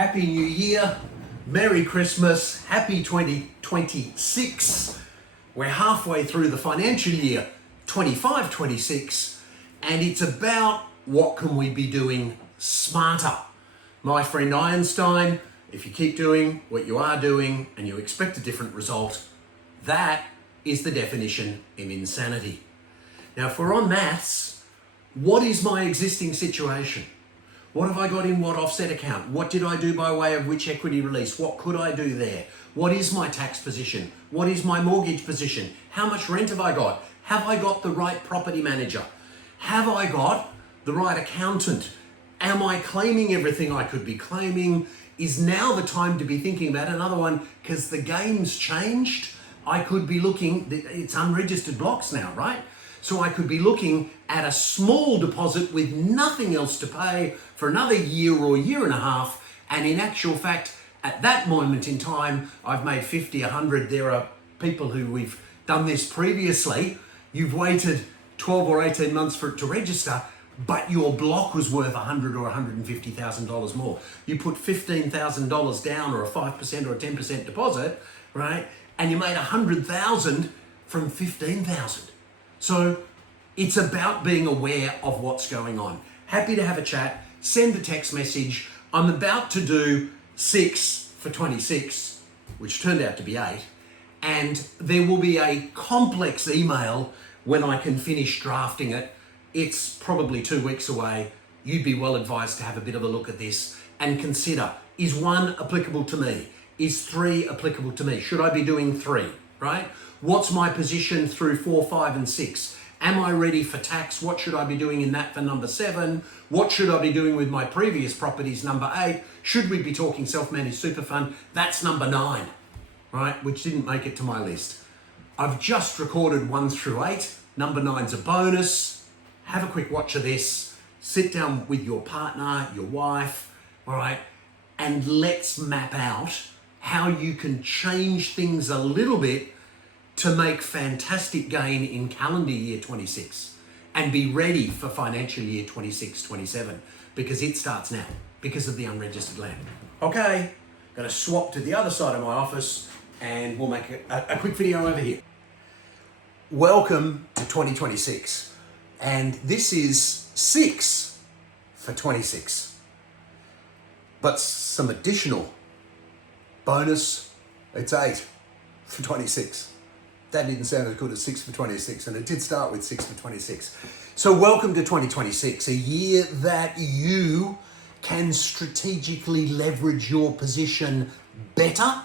Happy New Year, Merry Christmas, Happy 2026. We're halfway through the financial year 25-26, and it's about what can we be doing smarter. My friend Einstein, if you keep doing what you are doing and you expect a different result, that is the definition of insanity. Now, if we're on maths, what is my existing situation? What have I got in what offset account? What did I do by way of which equity release? What could I do there? What is my tax position? What is my mortgage position? How much rent have I got? Have I got the right property manager? Have I got the right accountant? Am I claiming everything I could be claiming? Is now the time to be thinking about another one? Because the game's changed. I could be looking, it's unregistered blocks now, right? So I could be looking at a small deposit with nothing else to pay for another year or year and a half. And in actual fact, at that moment in time, I've made 50, 100. There are people who we've done this previously. You've waited 12 or 18 months for it to register, but your block was worth $100,000 or $150,000 more. You put $15,000 down or a 5% or a 10% deposit, right? And you made $100,000 from $15,000. So it's about being aware of what's going on. Happy to have a chat. Send a text message. I'm about to do 6 for 26, which turned out to be 8. And there will be a complex email when I can finish drafting it. It's probably 2 weeks away. You'd be well advised to have a bit of a look at this and consider, is 1 applicable to me? Is 3 applicable to me? Should I be doing 3, right? What's my position through 4, 5, and 6? Am I ready for tax? What should I be doing in that for number 7? What should I be doing with my previous properties, number 8? Should we be talking self-managed super fund? That's number 9, right? Which didn't make it to my list. I've just recorded 1 through 8. Number 9's a bonus. Have a quick watch of this. Sit down with your partner, your wife, all right? And let's map out how you can change things a little bit to make fantastic gain in calendar year 26 and be ready for financial year 26-27, because it starts now because of the unregistered land. Okay, gonna swap to the other side of my office and we'll make a quick video over here. Welcome to 2026, and this is 6 for 26, but some additional bonus, it's 8 for 26. That didn't sound as good as 6 for 26, and it did start with 6 for 26. So welcome to 2026, a year that you can strategically leverage your position better.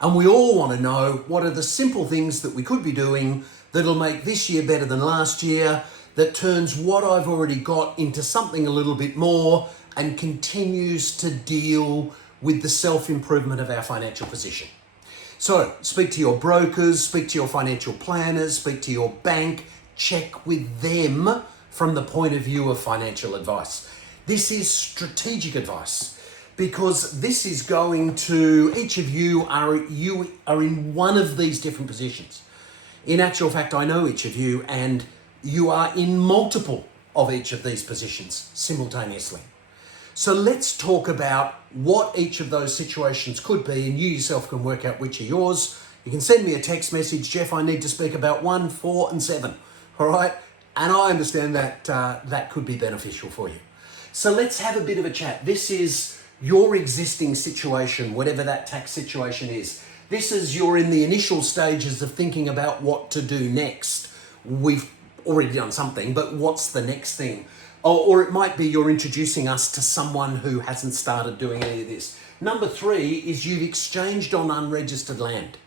And we all want to know what are the simple things that we could be doing that'll make this year better than last year, that turns what I've already got into something a little bit more and continues to deal with the self-improvement of our financial position. So speak to your brokers, speak to your financial planners, speak to your bank, check with them from the point of view of financial advice. This is strategic advice because this is going to, each of you are in one of these different positions. In actual fact, I know each of you, and you are in multiple of each of these positions simultaneously. So let's talk about what each of those situations could be, and you yourself can work out which are yours. You can send me a text message, Jeff, I need to speak about 1, 4, and 7, all right? And I understand that that could be beneficial for you. So let's have a bit of a chat. This is your existing situation, whatever that tax situation is. This is you're in the initial stages of thinking about what to do next. We've already done something, but what's the next thing? Or it might be you're introducing us to someone who hasn't started doing any of this. Number 3 is you've exchanged on unregistered land.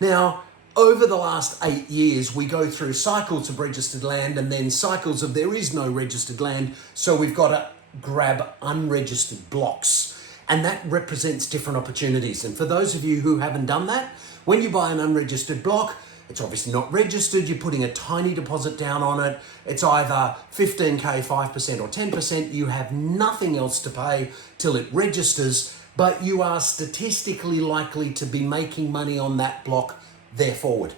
Now, over the last 8 years, we go through cycles of registered land and then cycles of there is no registered land, so we've got to grab unregistered blocks. And that represents different opportunities. And for those of you who haven't done that, when you buy an unregistered block, it's obviously not registered, you're putting a tiny deposit down on it. It's either 15K, 5% or 10%. You have nothing else to pay till it registers, but you are statistically likely to be making money on that block there forward.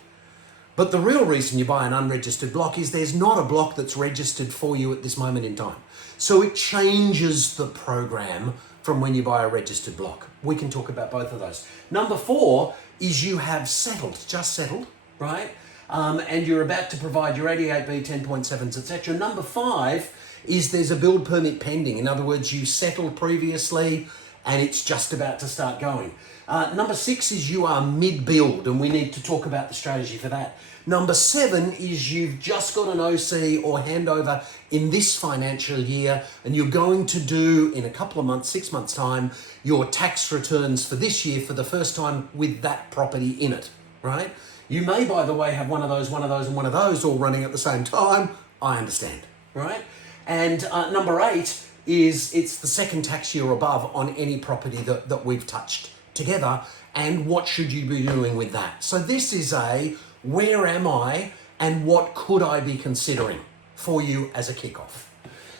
But the real reason you buy an unregistered block is there's not a block that's registered for you at this moment in time. So it changes the program from when you buy a registered block. We can talk about both of those. Number 4 is you have settled, just settled, right? And you're about to provide your 88B, 10.7s, etc. Number 5 is there's a build permit pending. In other words, you settled previously and it's just about to start going. Number 6 is you are mid-build, and we need to talk about the strategy for that. Number 7 is you've just got an OC or handover in this financial year, and you're going to do, in a couple of months, 6 months' time, your tax returns for this year for the first time with that property in it, right? You may, by the way, have one of those, and one of those all running at the same time. I understand, right? And number 8 is it's the second tax year or above on any property that we've touched together, and what should you be doing with that? So this is a where am I and what could I be considering for you as a kickoff.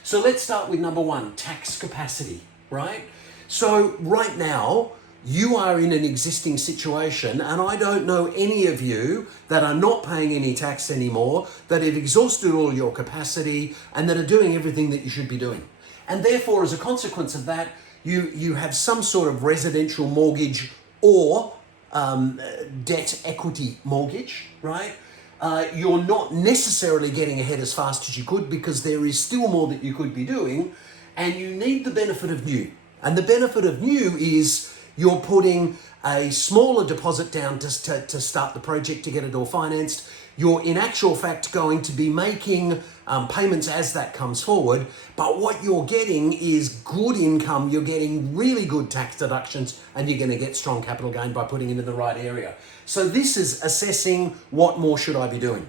So let's start with number 1, tax capacity, right? So right now you are in an existing situation, and I don't know any of you that are not paying any tax anymore, that have exhausted all your capacity and that are doing everything that you should be doing. And therefore, as a consequence of that, you have some sort of residential mortgage or debt equity mortgage, right? You're not necessarily getting ahead as fast as you could because there is still more that you could be doing, and you need the benefit of new. And the benefit of new is you're putting a smaller deposit down to start the project to get it all financed. You're in actual fact going to be making payments as that comes forward, but what you're getting is good income, you're getting really good tax deductions, and you're going to get strong capital gain by putting it in the right area. So this is assessing what more should I be doing.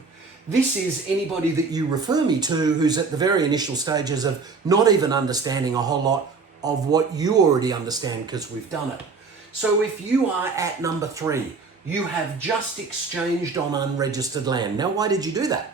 This is anybody that you refer me to who's at the very initial stages of not even understanding a whole lot of what you already understand because we've done it. So if you are at number 3, you have just exchanged on unregistered land. Now, why did you do that?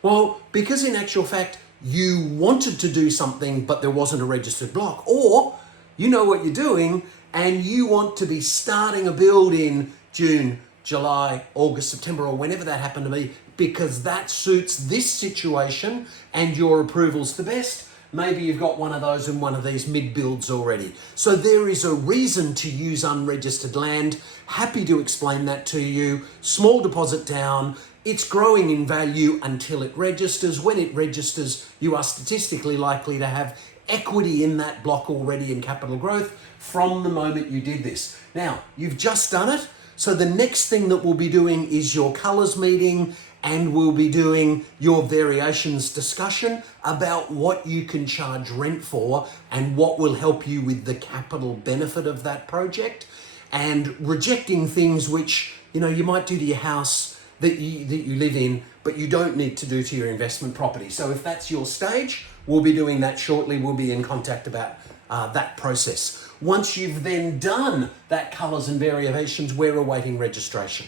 Well, because in actual fact, you wanted to do something, but there wasn't a registered block, or you know what you're doing and you want to be starting a build in June, July, August, September, or whenever that happened to be, because that suits this situation and your approval's the best. Maybe you've got one of those in one of these mid-builds already. So there is a reason to use unregistered land. Happy to explain that to you. Small deposit down. It's growing in value until it registers. When it registers, you are statistically likely to have equity in that block already in capital growth from the moment you did this. Now, you've just done it. So the next thing that we'll be doing is your colours meeting, and we'll be doing your variations discussion about what you can charge rent for and what will help you with the capital benefit of that project, and rejecting things which, you know, you might do to your house that you live in, but you don't need to do to your investment property. So if that's your stage, we'll be doing that shortly. We'll be in contact about that process. Once you've then done that colours and variations, we're awaiting registration.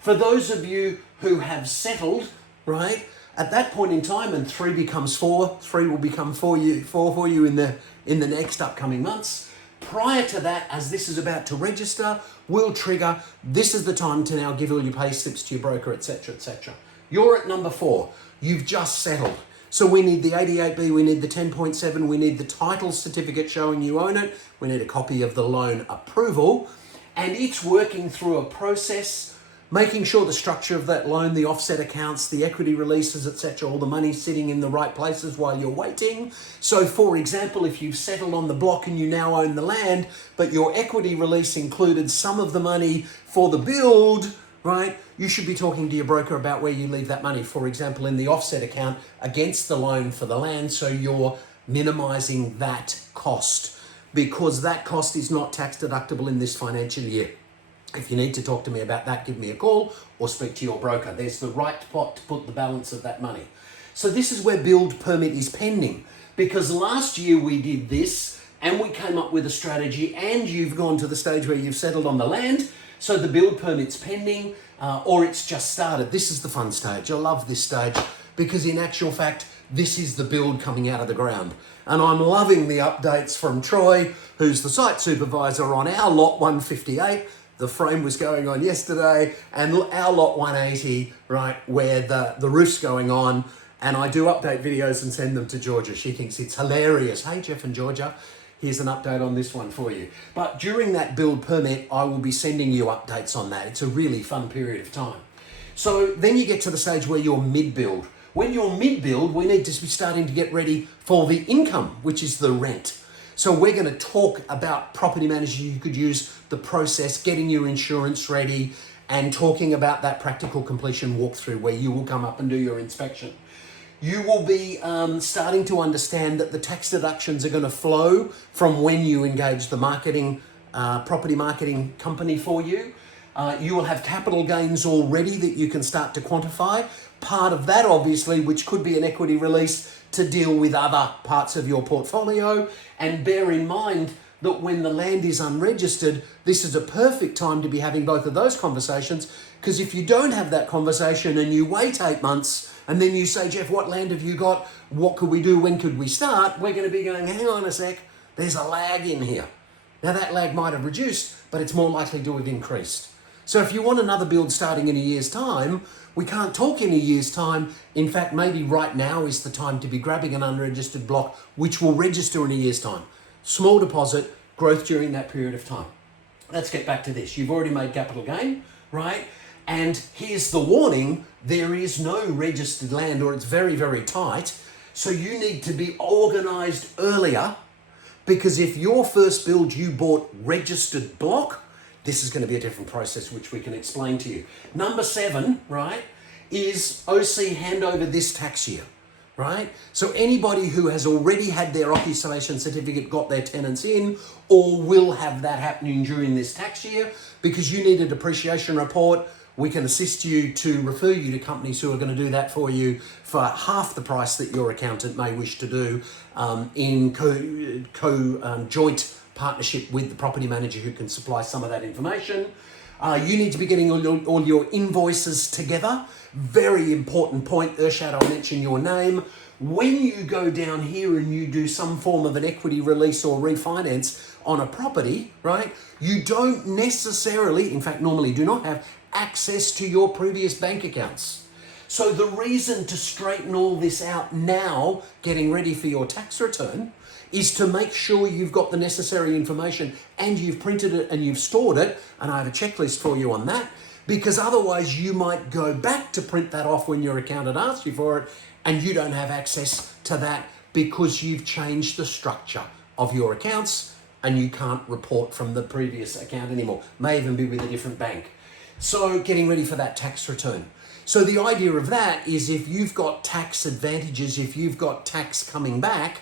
For those of you who have settled, right, at that point in time, and 3 becomes 4, 3 will become 4 for you in the next upcoming months. Prior to that, as this is about to register, will trigger, this is the time to now give all your pay slips to your broker, etc., etc. You're at number 4. You've just settled. So we need the 88B, we need the 10.7, we need the title certificate showing you own it, we need a copy of the loan approval, and it's working through a process, making sure the structure of that loan, the offset accounts, the equity releases, etc., all the money sitting in the right places while you're waiting. So for example, if you've settled on the block and you now own the land, but your equity release included some of the money for the build, right, you should be talking to your broker about where you leave that money, for example, in the offset account against the loan for the land, so you're minimizing that cost, because that cost is not tax deductible in this financial year. If you need to talk to me about that, give me a call or speak to your broker. There's the right pot to put the balance of that money. So this is where build permit is pending, because last year we did this and we came up with a strategy, and you've gone to the stage where you've settled on the land. So the build permit's pending, or it's just started. This is the fun stage. I love this stage because in actual fact, this is the build coming out of the ground. And I'm loving the updates from Troy, who's the site supervisor on our lot 158. the frame was going on yesterday, and our lot 180, right, where the roof's going on, and I do update videos and send them to Georgia. She thinks it's hilarious. Hey, Jeff and Georgia, here's an update on this one for you. But during that build permit, I will be sending you updates on that. It's a really fun period of time. So then you get to the stage where you're mid-build. When you're mid-build, we need to be starting to get ready for the income, which is the rent. So we're going to talk about property managers you could use, the process, getting your insurance ready, and talking about that practical completion walkthrough where you will come up and do your inspection. You will be starting to understand that the tax deductions are going to flow from when you engage the marketing, property marketing company for you. You will have capital gains already that you can start to quantify. Part of that, obviously, which could be an equity release to deal with other parts of your portfolio. And bear in mind that when the land is unregistered, this is a perfect time to be having both of those conversations, because if you don't have that conversation and you wait 8 months and then you say, Jeff, what land have you got? What could we do? When could we start? We're going to be going, hang on a sec, there's a lag in here. Now that lag might have reduced, but it's more likely to have increased. So if you want another build starting in a year's time, we can't talk in a year's time. In fact, maybe right now is the time to be grabbing an unregistered block, which will register in a year's time. Small deposit, growth during that period of time. Let's get back to this. You've already made capital gain, right? And here's the warning, there is no registered land, or it's very, very tight. So you need to be organized earlier, because if your first build you bought registered block, this is going to be a different process, which we can explain to you. Number 7, right, is OC handover this tax year, right? So anybody who has already had their occupation certificate, got their tenants in, or will have that happening during this tax year, because you need a depreciation report, we can assist you to refer you to companies who are going to do that for you for half the price that your accountant may wish to do in joint partnership with the property manager who can supply some of that information. You need to be getting all your invoices together. Very important point, Urshad, I'll mention your name. When you go down here and you do some form of an equity release or refinance on a property, right, you don't necessarily, in fact, normally do not have access to your previous bank accounts. So the reason to straighten all this out now, getting ready for your tax return, is to make sure you've got the necessary information and you've printed it and you've stored it. And I have a checklist for you on that, because otherwise you might go back to print that off when your accountant asks you for it and you don't have access to that because you've changed the structure of your accounts and you can't report from the previous account anymore. May even be with a different bank. So getting ready for that tax return. So the idea of that is, if you've got tax advantages, if you've got tax coming back,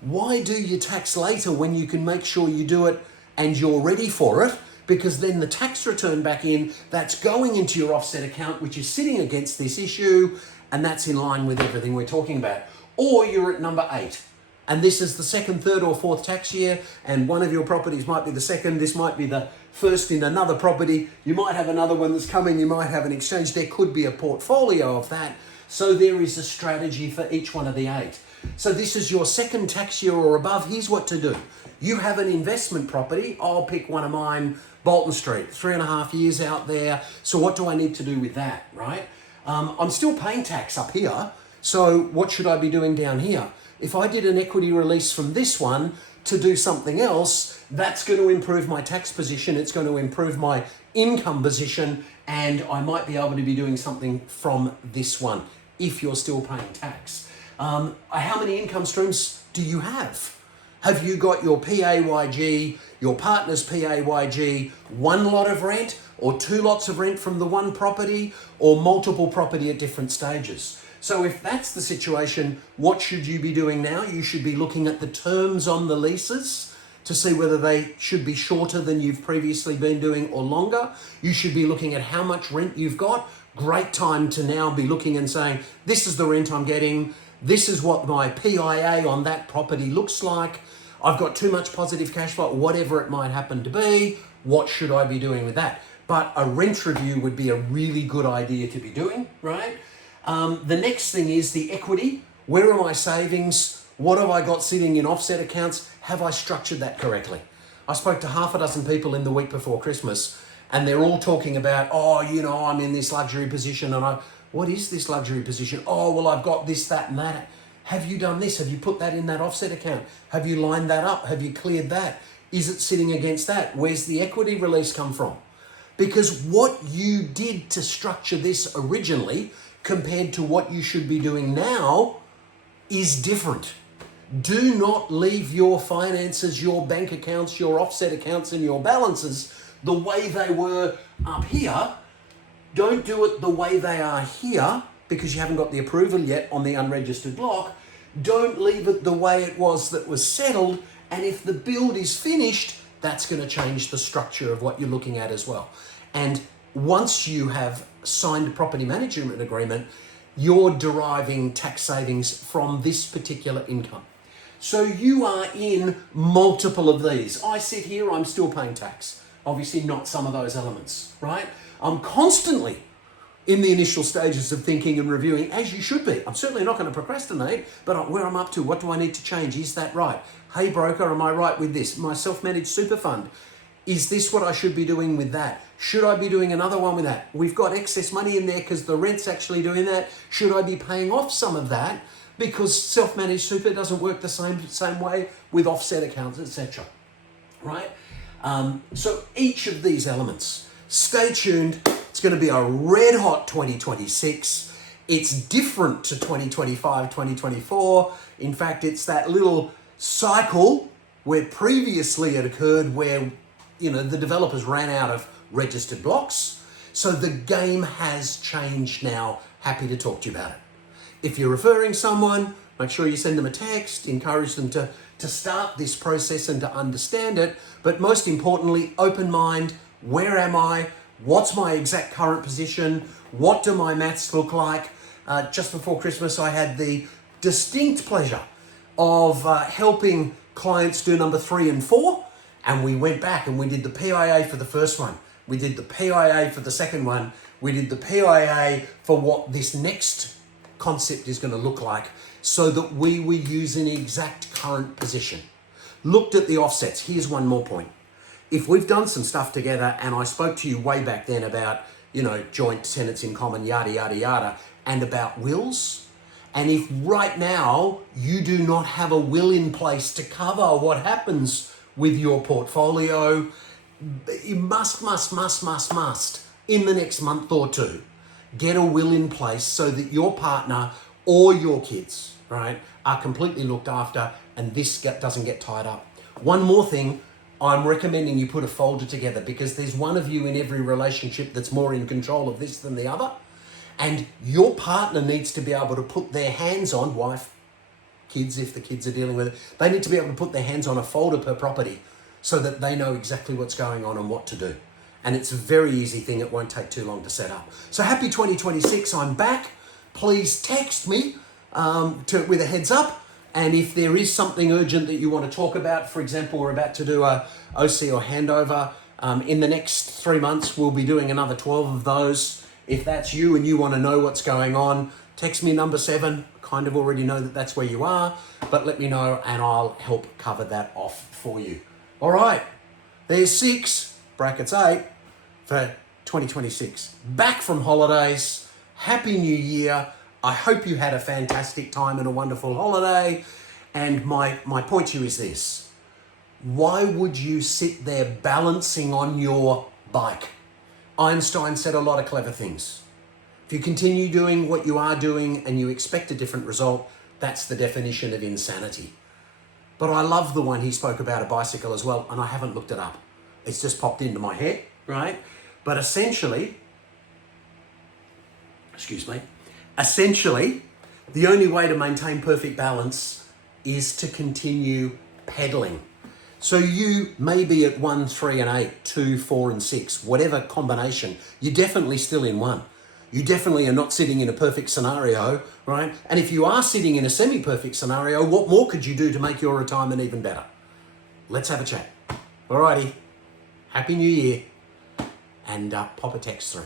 why do your tax later when you can make sure you do it and you're ready for it? Because then the tax return back in, that's going into your offset account, which is sitting against this issue, and that's in line with everything we're talking about. Or you're at number 8, and this is the second, third, or fourth tax year, and one of your properties might be the second, this might be the first in another property, you might have another one that's coming, you might have an exchange, there could be a portfolio of that. So there is a strategy for each one of the 8. So this is your second tax year or above. Here's what to do. You have an investment property. I'll pick one of mine, Bolton Street, 3.5 years out there. So what do I need to do with that, right? I'm still paying tax up here. So what should I be doing down here? If I did an equity release from this one to do something else, that's going to improve my tax position. It's going to improve my income position, and I might be able to be doing something from this one if you're still paying tax. How many income streams do you have? Have you got your PAYG, your partner's PAYG, one lot of rent, or 2 lots of rent from the one property, or multiple property at different stages? So if that's the situation, what should you be doing now? You should be looking at the terms on the leases to see whether they should be shorter than you've previously been doing or longer. You should be looking at how much rent you've got. Great time to now be looking and saying, this is the rent I'm getting. This is what my PIA on that property looks like. I've got too much positive cash flow, whatever it might happen to be. What should I be doing with that? But a rent review would be a really good idea to be doing, right? The next thing is the equity. Where are my savings? What have I got sitting in offset accounts? Have I structured that correctly? I spoke to half a dozen people in the week before Christmas, And they're all talking about, oh, you know, I'm in this luxury position and what is this luxury position? Oh, well, I've got this, that, and that. Have you done this? Have you put that in that offset account? Have you lined that up? Have you cleared that? Is it sitting against that? Where's the equity release come from? Because what you did to structure this originally compared to what you should be doing now is different. Do not leave your finances, your bank accounts, your offset accounts, and your balances the way they were up here. Don't do it the way they are here because you haven't got the approval yet on the unregistered block. Don't leave it the way it was that was settled. And if the build is finished, that's going to change the structure of what you're looking at as well. And once you have signed a property management agreement, you're deriving tax savings from this particular income. So you are in multiple of these. I sit here, I'm still paying tax. Obviously not some of those elements, right? I'm constantly in the initial stages of thinking and reviewing, as you should be. I'm certainly not going to procrastinate, but where I'm up to, what do I need to change? Is that right? Hey broker, am I right with this? My self-managed super fund, is this what I should be doing with that? Should I be doing another one with that? We've got excess money in there because the rent's actually doing that. Should I be paying off some of that? Because self-managed super doesn't work the same way with offset accounts, etc. Right? So each of these elements, stay tuned. It's going to be a red hot 2026. It's different to 2025, 2024. In fact, it's that little cycle where previously it occurred where, you know, the developers ran out of registered blocks. So the game has changed now. Happy to talk to you about it. If you're referring someone, make sure you send them a text, encourage them to start this process and to understand it. But most importantly, open mind. Where am I? What's my exact current position? What do my maths look like? Just before Christmas, I had the distinct pleasure of helping clients do number 3 and 4. And we went back and we did the PIA for the first one. We did the PIA for the second one. We did the PIA for what this next concept is going to look like so that we were using the exact current position. Looked at the offsets. Here's one more point. If we've done some stuff together and I spoke to you way back then about, you know, joint tenants in common, yada, yada, yada, and about wills, and if right now you do not have a will in place to cover what happens with your portfolio, you must, in the next month or two, get a will in place so that your partner or your kids, right, are completely looked after and this doesn't get tied up. One more thing, I'm recommending you put a folder together because there's one of you in every relationship that's more in control of this than the other. And your partner needs to be able to put their hands on, wife, kids, if the kids are dealing with it, they need to be able to put their hands on a folder per property so that they know exactly what's going on and what to do. And it's a very easy thing. It won't take too long to set up. So happy 2026. I'm back. Please text me with a heads up. And if there is something urgent that you want to talk about, for example, we're about to do a OC or handover. In the next 3 months, we'll be doing another 12 of those. If that's you and you want to know what's going on, text me number 7. Kind of already know that that's where you are, but let me know and I'll help cover that off for you. All right, there's 6, brackets 8 for 2026. Back from holidays. Happy New Year. I hope you had a fantastic time and a wonderful holiday. And my point to you is this. Why would you sit there balancing on your bike? Einstein said a lot of clever things. If you continue doing what you are doing and you expect a different result, that's the definition of insanity. But I love the one he spoke about a bicycle as well, and I haven't looked it up. It's just popped into my head, right? But essentially, the only way to maintain perfect balance is to continue pedaling. So you may be at 1, 3, and 8, 2, 4, and 6, whatever combination, you're definitely still in 1. You definitely are not sitting in a perfect scenario, right? And if you are sitting in a semi-perfect scenario, what more could you do to make your retirement even better? Let's have a chat. Alrighty. Happy New Year. And pop a text through.